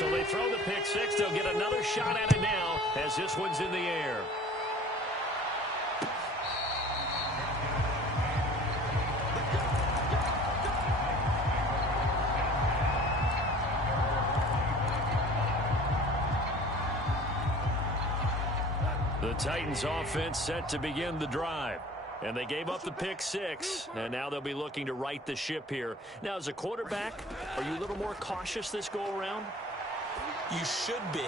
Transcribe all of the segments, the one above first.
So they throw the pick six. They'll get another shot at it now as this one's in the air. The Titans offense set to begin the drive. And they gave up the pick six, and now they'll be looking to right the ship here. Now, as a quarterback, are you a little more cautious this go-around? You should be,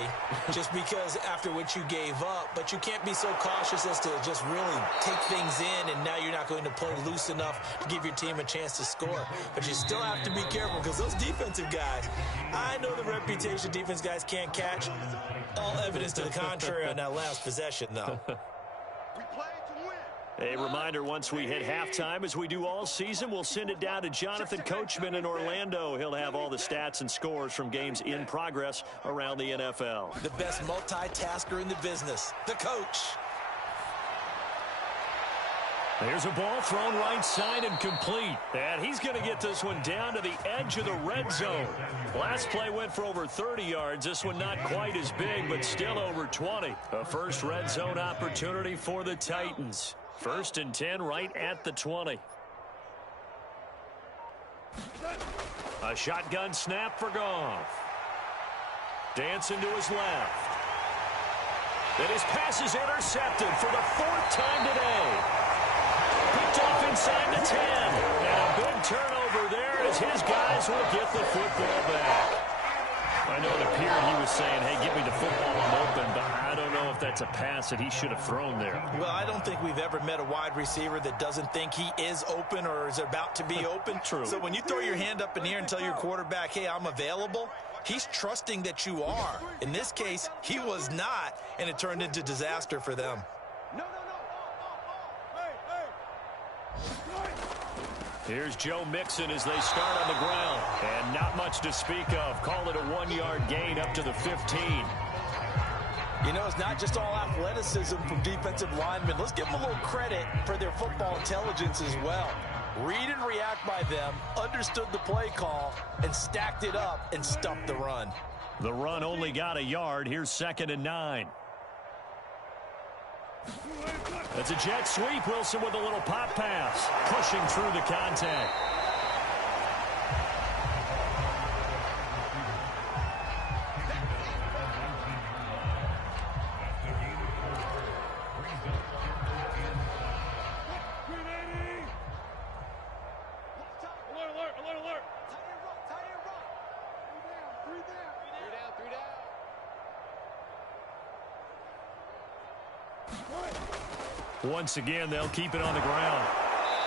just because after what you gave up, but you can't be so cautious as to just really take things in, and now you're not going to play loose enough to give your team a chance to score. But you still have to be careful because those defensive guys, I know the reputation defense guys can't catch. All evidence to the contrary on that last possession, though. A reminder, once we hit halftime, as we do all season, we'll send it down to Jonathan Coachman in Orlando. He'll have all the stats and scores from games in progress around the NFL. The best multitasker in the business, the coach. There's a ball thrown right side and complete. And he's going to get this one down to the edge of the red zone. Last play went for over 30 yards. This one not quite as big, but still over 20. A first red zone opportunity for the Titans. 1st and 10 right at the 20. A shotgun snap for Goff. Dancing to his left. And his pass is intercepted for the 4th time today. Picked off inside the 10. And a big turnover there as his guys will get the football back. I know it appeared he was saying, hey, give me the football, I'm open, but I don't know if that's a pass that he should have thrown there. Well, I don't think we've ever met a wide receiver that doesn't think he is open or is about to be open. True. So when you throw your hand up in the air and tell your quarterback, hey, I'm available, he's trusting that you are. In this case, he was not, and it turned into disaster for them. Here's Joe Mixon as they start on the ground. And not much to speak of. Call it a 1-yard gain up to the 15. You know, it's not just all athleticism from defensive linemen. Let's give them a little credit for their football intelligence as well. Read and react by them, understood the play call, and stacked it up and stuffed the run. The run only got a yard. Here's 2nd and 9. That's a jet sweep. Wilson with a little pop pass. Pushing through the contact. Once again, they'll keep it on the ground.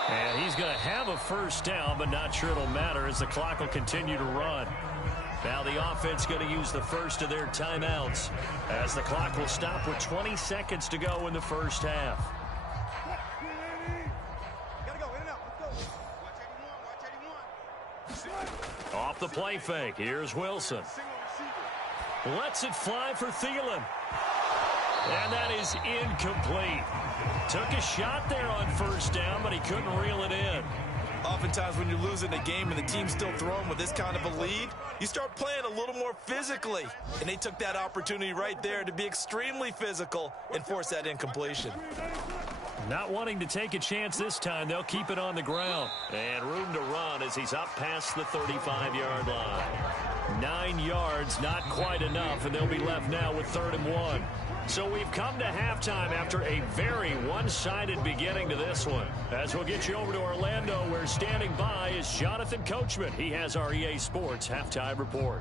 And he's going to have a first down, but not sure it'll matter as the clock will continue to run. Now the offense going to use the first of their timeouts as the clock will stop with 20 seconds to go in the first half. Off the play fake. Here's Wilson. Lets it fly for Thielen. And that is incomplete. Took a shot there on first down, but he couldn't reel it in. Oftentimes when you're losing a game and the team's still throwing with this kind of a lead, you start playing a little more physically. And they took that opportunity right there to be extremely physical and force that incompletion. Not wanting to take a chance this time, they'll keep it on the ground. And room to run as he's up past the 35-yard line. 9 yards, not quite enough, and they'll be left now with 3rd and 1. So we've come to halftime after a very one-sided beginning to this one. As we'll get you over to Orlando, where standing by is Jonathan Coachman. He has our EA Sports Halftime Report.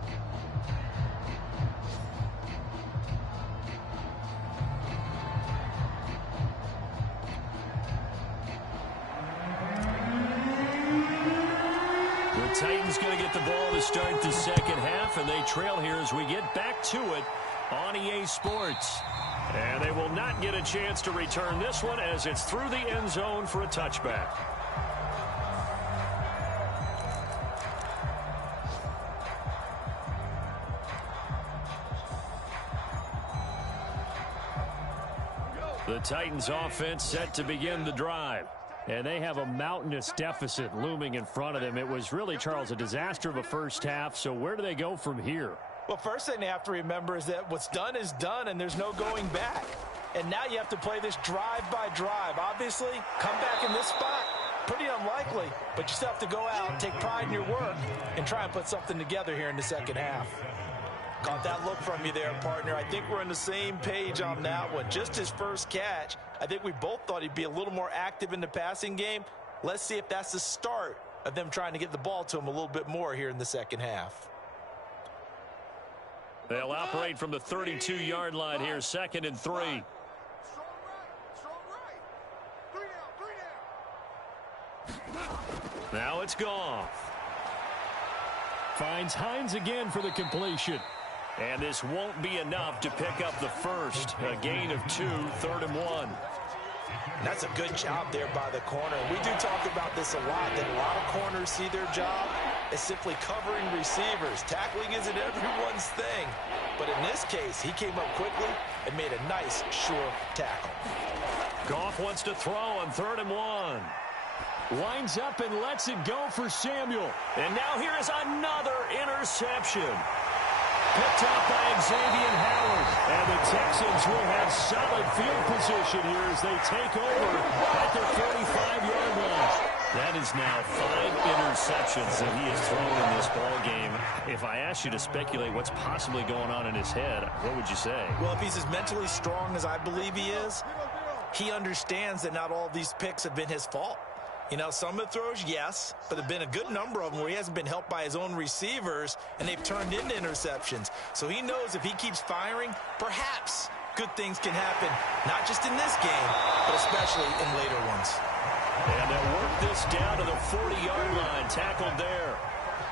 The Titans going to get the ball to start the second half, and they trail here as we get back to it on EA Sports. And they will not get a chance to return this one as it's through the end zone for a touchback. The Titans offense set to begin the drive. And they have a mountainous deficit looming in front of them. It was really, Charles, a disaster of a first half. So where do they go from here? Well, first thing they have to remember is that what's done is done, and there's no going back. And now you have to play this drive by drive. Obviously, come back in this spot, pretty unlikely, but you still have to go out, take pride in your work, and try and put something together here in the second half. Caught that look from you there, partner. I think we're on the same page on that one. Just his first catch, I think we both thought he'd be a little more active in the passing game. Let's see if that's the start of them trying to get the ball to him a little bit more here in the second half. They'll operate from the 32-yard line here, 2nd and 3. Now it's Goff. Finds Hines again for the completion. And this won't be enough to pick up the first. A gain of 2, 3rd and 1. That's a good job there by the corner. We do talk about this a lot, that a lot of corners see their job as simply covering receivers. Tackling isn't everyone's thing. But in this case, he came up quickly and made a nice, sure tackle. Goff wants to throw on 3rd and 1. Winds up and lets it go for Samuel. And now here is another interception. Picked up by Xavier Howard. And the Texans will have solid field position here as they take over at their 45-yard line. That is now 5 interceptions that he has thrown in this ball game. If I asked you to speculate what's possibly going on in his head, what would you say? Well, if he's as mentally strong as I believe he is, he understands that not all of these picks have been his fault. You know, some of the throws, yes, but there have been a good number of them where he hasn't been helped by his own receivers, and they've turned into interceptions. So he knows if he keeps firing, perhaps good things can happen, not just in this game, but especially in later ones. And they'll work this down to the 40-yard line, tackled there.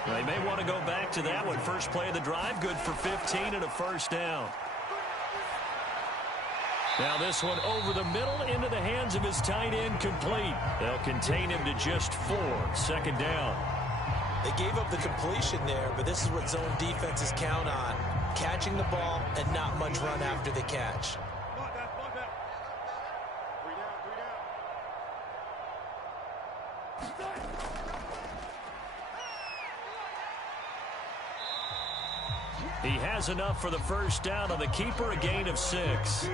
They may want to go back to that one. First play of the drive, good for 15 and a first down. Now this one over the middle into the hands of his tight end, complete. They'll contain him to just 4, 2nd down. They gave up the completion there, but this is what zone defenses count on. Catching the ball and not much run after the catch. He has enough for the first down on the keeper, a gain of 6.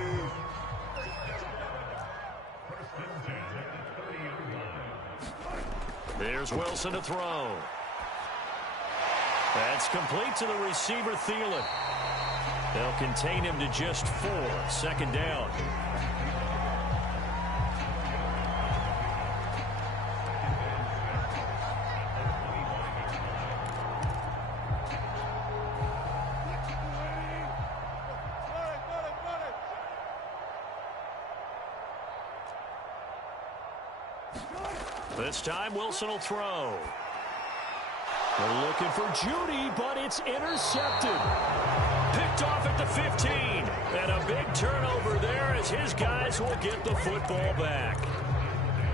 Here's Wilson to throw. That's complete to the receiver, Thielen. They'll contain him to just 4, 2nd down. This time, Wilson will throw. They're looking for Judy, but it's intercepted. Picked off at the 15. And a big turnover there as his guys will get the football back.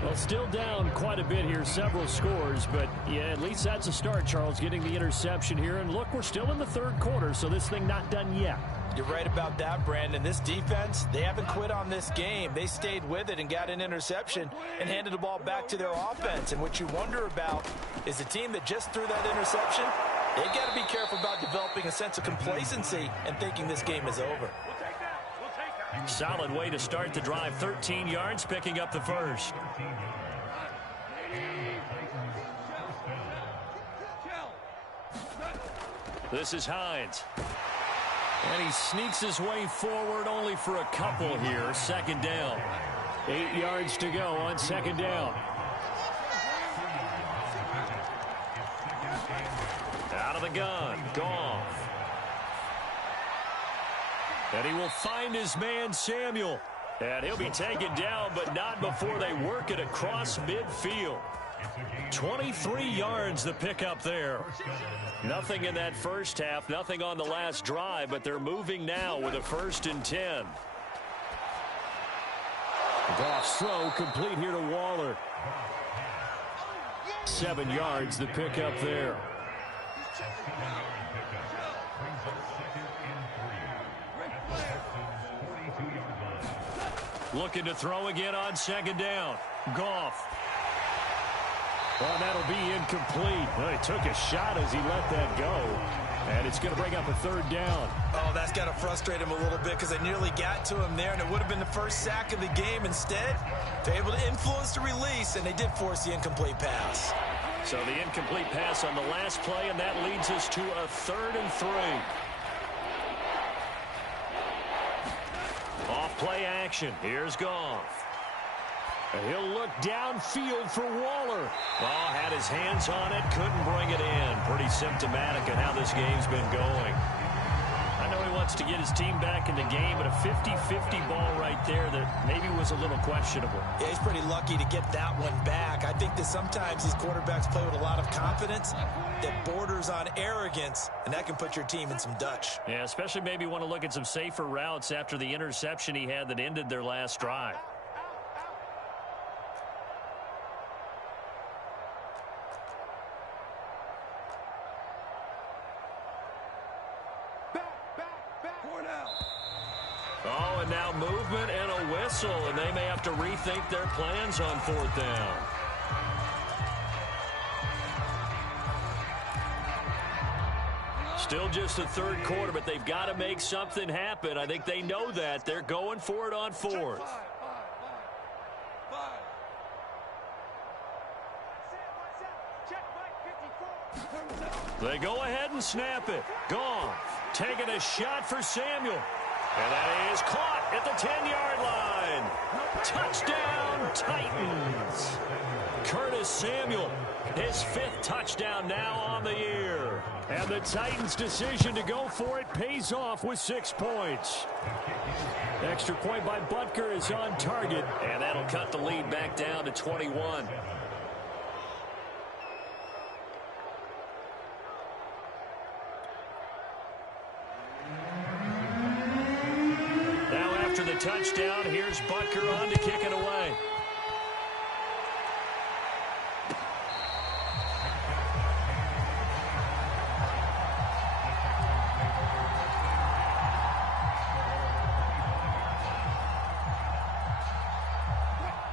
Well, still down quite a bit here, several scores, but yeah, at least that's a start, Charles, getting the interception here. And look, we're still in the 3rd quarter, so this thing not done yet. You're right about that, Brandon. This defense, they haven't quit on this game. They stayed with it and got an interception and handed the ball back to their offense. And what you wonder about is the team that just threw that interception, they've got to be careful about developing a sense of complacency and thinking this game is over. Solid way to start the drive. 13 yards, picking up the first. This is Hines. And he sneaks his way forward only for a couple here. 2nd down. 8 yards to go on 2nd down. Out of the gun, Goff. And he will find his man, Samuel. And he'll be taken down, but not before they work it across midfield. 23 yards the pickup there. Nothing in that first half, nothing on the last drive, but they're moving now with a 1st and 10. Goff's throw complete here to Waller. 7 yards the pickup there. Looking to throw again on 2nd down. Goff. Well, that'll be incomplete. Well, he took a shot as he let that go. And it's going to bring up a third down. Oh, that's got to frustrate him a little bit because they nearly got to him there, and it would have been the first sack of the game. Instead, they're able to influence the release, and they did force the incomplete pass. So the incomplete pass on the last play, and that leads us to a 3rd and 3. Off-play action. Here's Goff. And he'll look downfield for Waller. Oh, had his hands on it, couldn't bring it in. Pretty symptomatic of how this game's been going. I know he wants to get his team back in the game, but a 50-50 ball right there that maybe was a little questionable. Yeah, he's pretty lucky to get that one back. I think that sometimes these quarterbacks play with a lot of confidence that borders on arrogance, and that can put your team in some Dutch. Yeah, especially maybe want to look at some safer routes after the interception he had that ended their last drive. Oh, and now movement and a whistle, and they may have to rethink their plans on 4th down. Still just the 3rd quarter, but they've got to make something happen. I think they know that. They're going for it on 4th. They go ahead and snap it. Goff taking a shot for Samuel. And that is caught at the 10-yard line. Touchdown, Titans. Curtis Samuel, his 5th touchdown now on the year. And the Titans' decision to go for it pays off with 6 points. Extra point by Butker is on target, and that'll cut the lead back down to 21. The touchdown, here's Butker on to kick it away.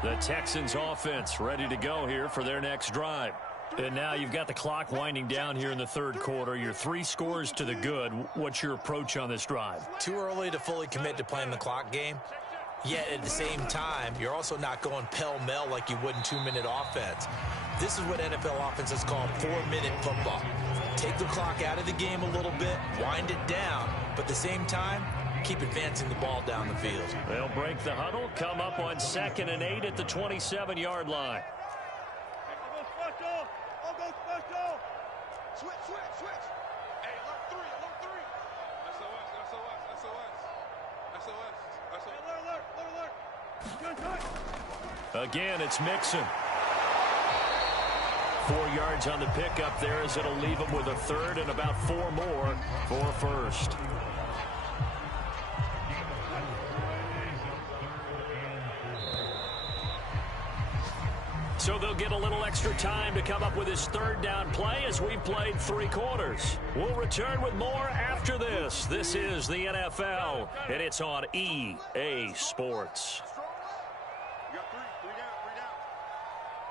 The Texans offense ready to go here for their next drive. And now you've got the clock winding down here in the 3rd quarter. You're 3 scores to the good. What's your approach on this drive? Too early to fully commit to playing the clock game. Yet at the same time, you're also not going pell-mell like you would in 2-minute offense. This is what NFL offenses call 4-minute football. Take the clock out of the game a little bit, wind it down, but at the same time, keep advancing the ball down the field. They'll break the huddle, come up on 2nd and 8 at the 27-yard line. Switch. Hey, alert 3. SOS. Alert. Again, it's Mixon. 4 yards on the pickup there as it'll leave him with a 3rd and about 4 more for 1st. So they'll get a little extra time to come up with his 3rd down play as we played 3 quarters. We'll return with more after this. This is the NFL, and it's on EA Sports. You got 3 down.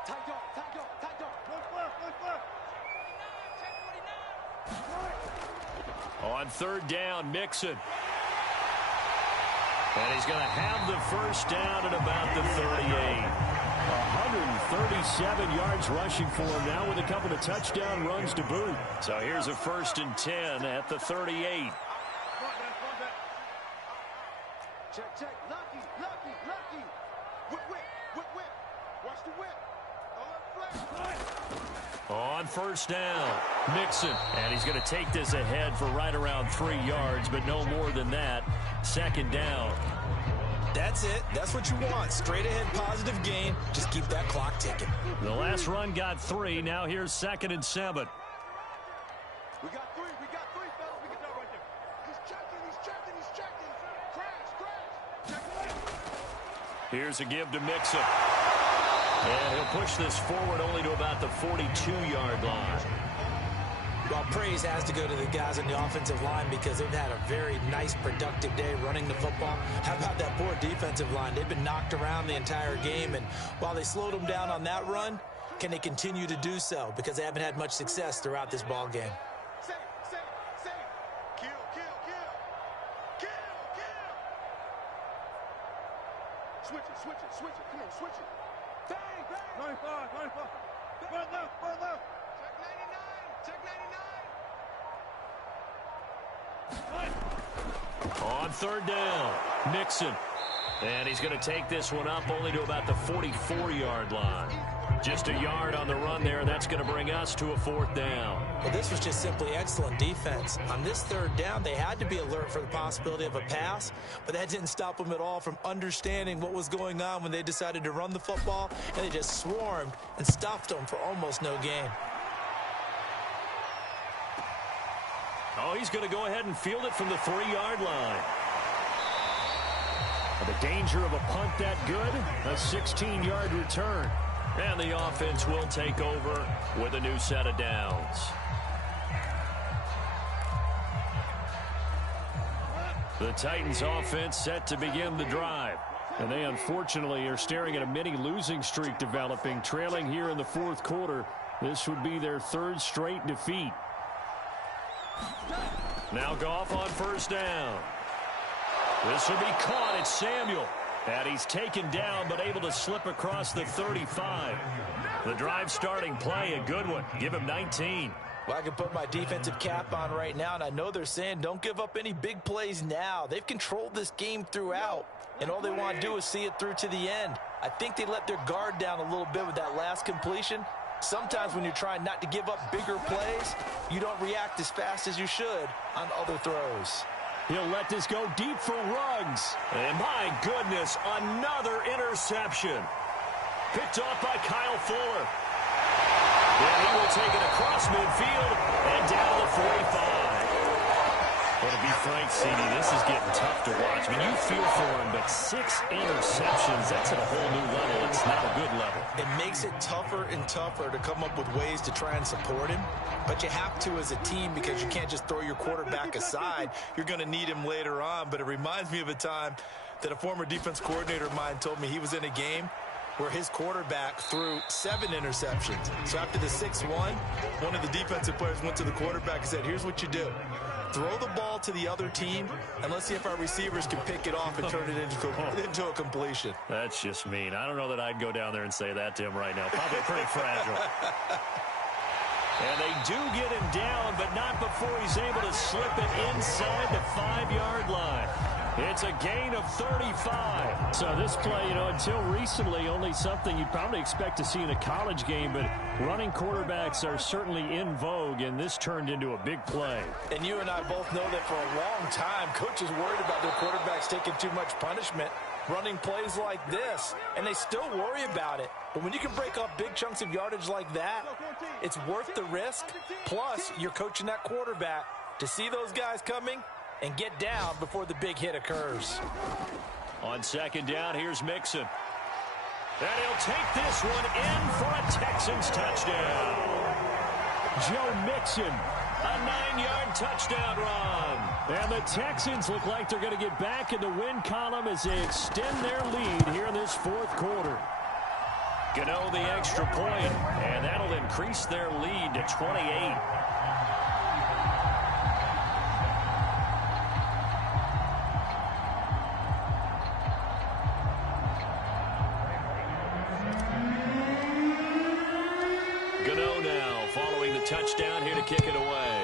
Tight dog. On 3rd down, Mixon. And he's going to have the 1st down at about the 38. 137 yards rushing for him now with a couple of touchdown runs to boot. So here's a 1st and 10 at the 38. Check. Lucky. Whip. Watch the whip. On 1st down, Mixon. And he's going to take this ahead for right around 3 yards, but no more than that. 2nd down. That's it. That's what you want. Straight ahead positive gain. Just keep that clock ticking. The last run got 3. Now here's 2nd and 7. We got 3, fellas. We get that right there. He's checking. Crash. Here's a give to Mixon. And he'll push this forward only to about the 42-yard line. Well, praise has to go to the guys on the offensive line because they've had a very nice, productive day running the football. How about that poor defensive line? They've been knocked around the entire game, and while they slowed them down on that run, can they continue to do so? Because they haven't had much success throughout this ball game. Switch it, switch it, switch it. Come on, switch it. Bang, bang. 95, 95. Front left, front left. Check 99, check 99. On third down, Mixon. And he's going to take this one up only to about the 44-yard line. Just a yard on the run there, and that's going to bring us to a fourth down. Well, this was just simply excellent defense. On this third down, they had to be alert for the possibility of a pass, but that didn't stop them at all from understanding what was going on when they decided to run the football, and they just swarmed and stuffed them for almost no gain. Oh, he's going to go ahead and field it from the 3-yard line. The danger of a punt that good, a 16-yard return. And the offense will take over with a new set of downs. The Titans offense set to begin the drive. And they unfortunately are staring at a mini losing streak developing, trailing here in the fourth quarter. This would be their third straight defeat. Now Goff on first down. This will be caught. It's Samuel. And he's taken down but able to slip across the 35. The drive starting play, a good one. Give him 19. Well, I can put my defensive cap on right now, and I know they're saying don't give up any big plays now. They've controlled this game throughout, and all they want to do is see it through to the end. I think they let their guard down a little bit with that last completion. Sometimes when you're trying not to give up bigger plays, you don't react as fast as you should on other throws. He'll let this go deep for Ruggs. And my goodness, another interception. Picked off by Kyle Fuller. And he will take it across midfield and down the 45. Well, to be frank, CD, this is getting tough to watch. I mean, you feel for him, but 6 interceptions, that's at a whole new level. It's not a good level. It makes it tougher and tougher to come up with ways to try and support him. But you have to as a team because you can't just throw your quarterback aside. You're going to need him later on. But it reminds me of a time that a former defense coordinator of mine told me he was in a game where his quarterback threw 7 interceptions. So after the 6-1, one of the defensive players went to the quarterback and said, here's what you do. Throw the ball to the other team, and let's see if our receivers can pick it off and turn it into a completion. That's just mean. I don't know that I'd go down there and say that to him right now. Probably pretty fragile. And they do get him down, but not before he's able to slip it inside the 5-yard line. It's a gain of 35. So this play, until recently, only something you'd probably expect to see in a college game, but running quarterbacks are certainly in vogue, and this turned into a big play. And you and I both know that for a long time, coaches worried about their quarterbacks taking too much punishment, running plays like this, and they still worry about it. But when you can break up big chunks of yardage like that, it's worth the risk. Plus, you're coaching that quarterback to see those guys coming and get down before the big hit occurs. On second down, here's Mixon. And he'll take this one in for a Texans touchdown. Joe Mixon, a 9-yard touchdown run. And the Texans look like they're going to get back in the win column as they extend their lead here in this fourth quarter. Gano the extra point, and that'll increase their lead to 28. Gano now following the touchdown here to kick it away.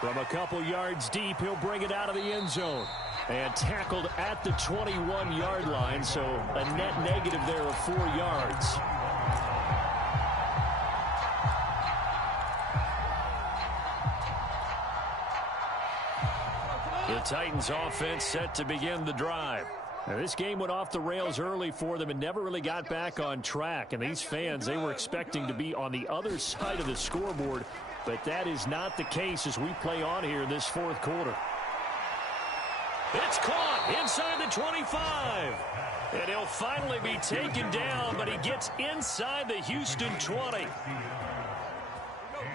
From a couple yards deep, he'll bring it out of the end zone. And tackled at the 21-yard line, so a net negative there of 4 yards. The Titans offense set to begin the drive. Now, this game went off the rails early for them and never really got back on track. And these fans, they were expecting to be on the other side of the scoreboard, but that is not the case as we play on here in this fourth quarter. It's caught inside the 25. And he'll finally be taken down, but he gets inside the Houston 20.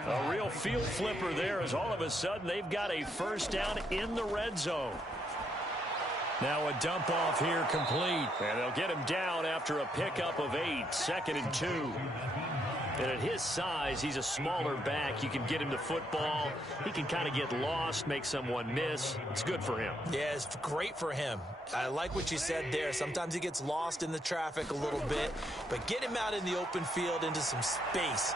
A real field flipper there as all of a sudden they've got a first down in the red zone. Now a dump off here complete. And they'll get him down after a pickup of 8, 2nd and 2. And at his size, he's a smaller back. You can get him the football. He can kind of get lost, make someone miss. It's good for him. Yeah, it's great for him. I like what you said there. Sometimes he gets lost in the traffic a little bit, but get him out in the open field into some space.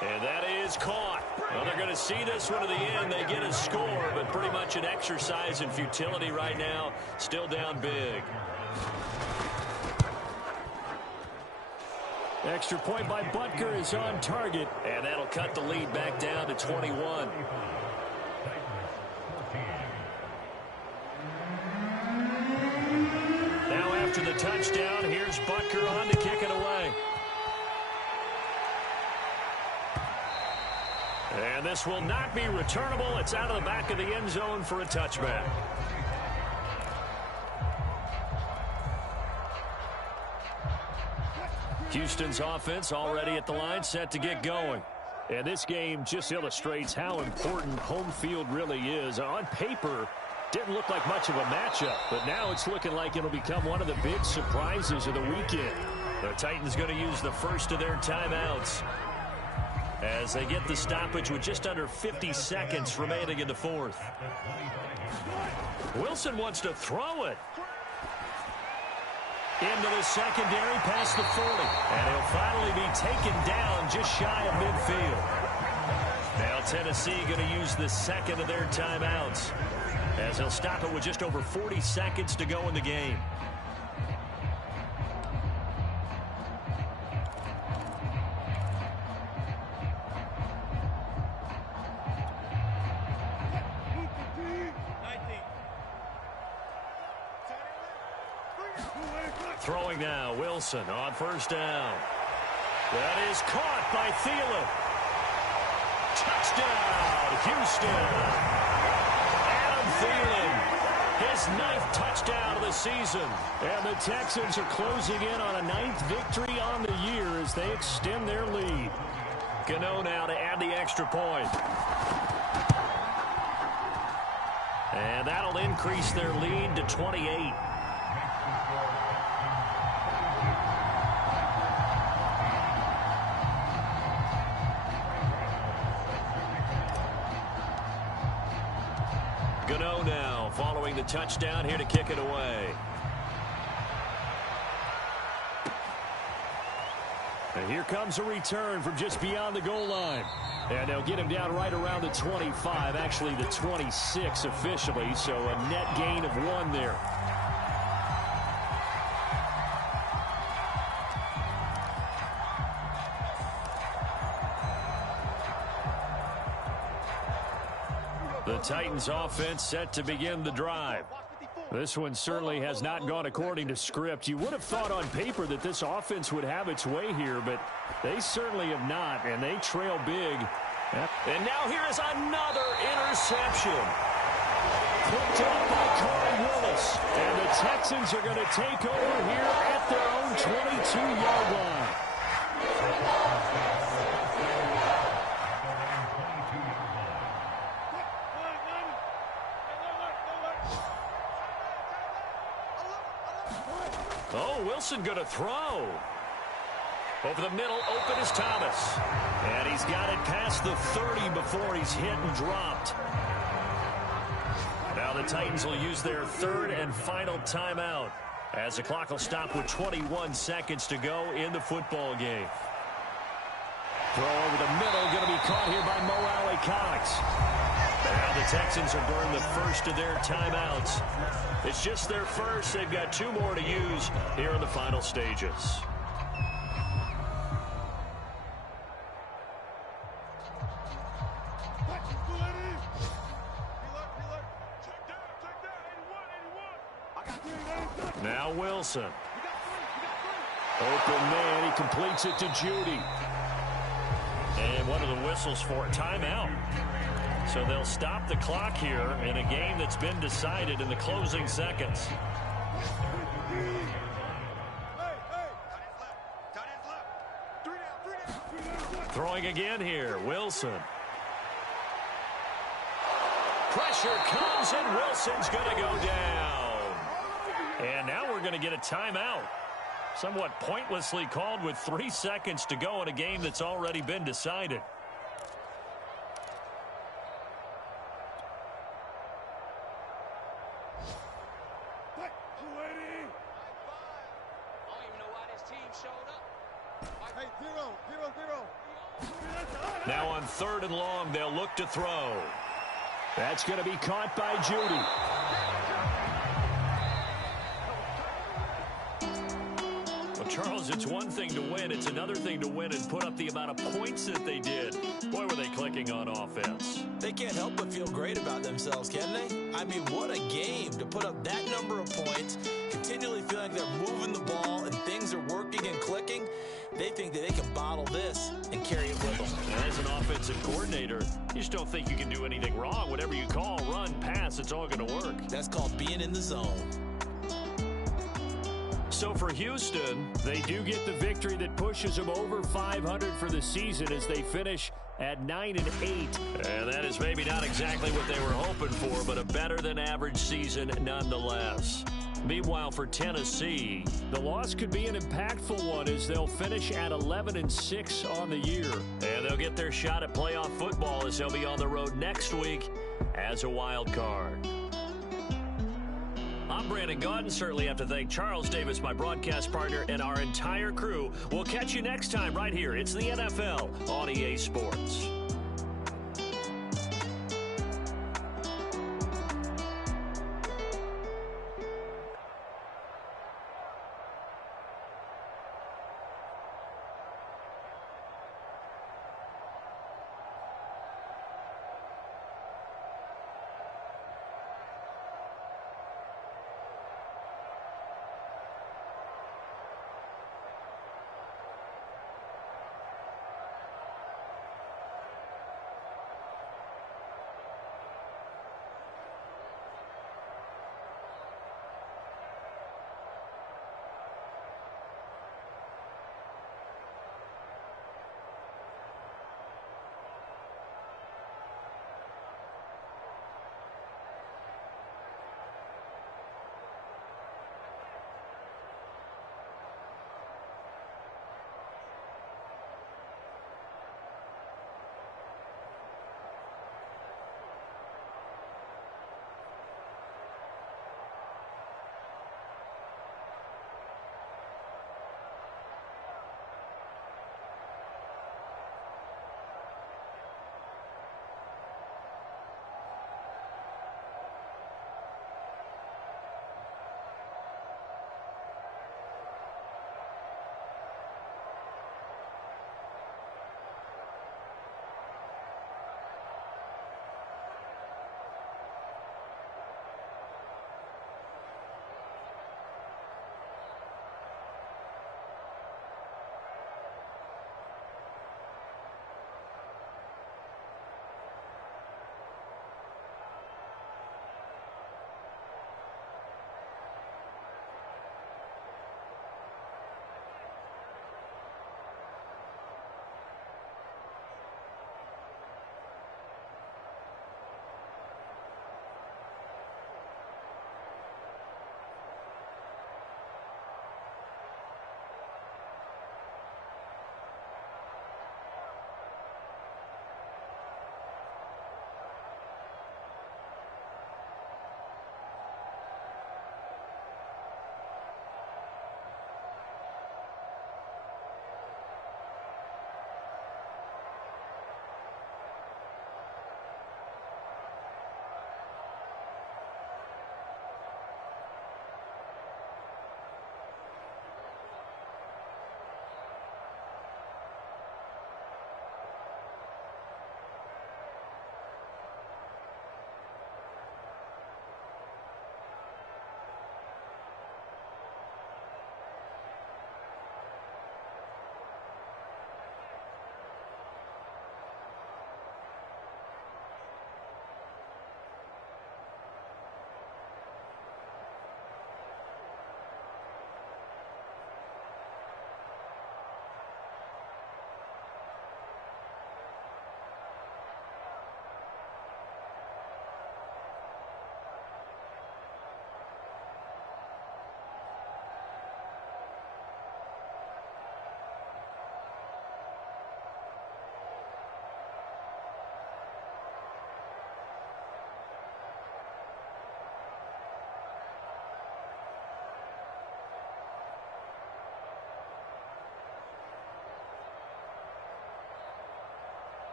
And that is caught. Well, they're going to see this one to the end. They get a score, but pretty much an exercise in futility right now. Still down big. Extra point by Butker is on target. And that'll cut the lead back down to 21. Now after the touchdown, here's Butker on to kick it away. And this will not be returnable. It's out of the back of the end zone for a touchback. Houston's offense already at the line, set to get going. And this game just illustrates how important home field really is. On paper, didn't look like much of a matchup, but now it's looking like it'll become one of the big surprises of the weekend. The Titans going to use the first of their timeouts as they get the stoppage with just under 50 seconds remaining in the fourth. Wilson wants to throw it. Into the secondary past the 40. And he'll finally be taken down just shy of midfield. Now Tennessee going to use the second of their timeouts as he'll stop it with just over 40 seconds to go in the game. Throwing now, Wilson on first down. That is caught by Thielen. Touchdown, Houston. Adam Thielen, his 9th touchdown of the season. And the Texans are closing in on a 9th victory on the year as they extend their lead. Gano now to add the extra point. And that'll increase their lead to 28. Gano now following the touchdown here to kick it away. And here comes a return from just beyond the goal line. And they'll get him down right around the 25, actually the 26 officially, so a net gain of 1 there. The Titans offense set to begin the drive. This one certainly has not gone according to script. You would have thought on paper that this offense would have its way here, but they certainly have not, and they trail big. And now here is another interception. Picked up by Corey Willis. And the Texans are going to take over here at their own 22-yard line. Oh, Wilson going to throw. Over the middle, open is Thomas. And he's got it past the 30 before he's hit and dropped. Now the Titans will use their 3rd and final timeout as the clock will stop with 21 seconds to go in the football game. Throw over the middle, going to be caught here by Mo Alley Cox. Now the Texans have burned the first of their timeouts. It's just their first. They've got 2 more to use here in the final stages. Now Wilson. Open man, he completes it to Judy. And what are the whistles for? Timeout. So they'll stop the clock here in a game that's been decided in the closing seconds. Throwing again here, Wilson. Pressure comes, and Wilson's going to go down. And now we're going to get a timeout. Somewhat pointlessly called with 3 seconds to go in a game that's already been decided. Now on 3rd and long, they'll look to throw. That's going to be caught by Judy. Well, Charles, it's one thing to win. It's another thing to win and put up the amount of points that they did. Boy, were they clicking on offense. They can't help but feel great about themselves, can they? I mean, what a game to put up that number of points, continually feeling like they're moving the ball and things are working and clicking. They think that they can bottle this and carry it with them. And as an offensive coordinator, you just don't think you can do anything wrong. Whatever you call, run, pass, it's all going to work. That's called being in the zone. So for Houston, they do get the victory that pushes them over 500 for the season as they finish at 9-8. And that is maybe not exactly what they were hoping for, but a better than average season nonetheless. Meanwhile, for Tennessee, the loss could be an impactful one as they'll finish at 11-6 on the year. And they'll get their shot at playoff football as they'll be on the road next week as a wild card. I'm Brandon Gaudin. Certainly have to thank Charles Davis, my broadcast partner, and our entire crew. We'll catch you next time right here. It's the NFL on EA Sports.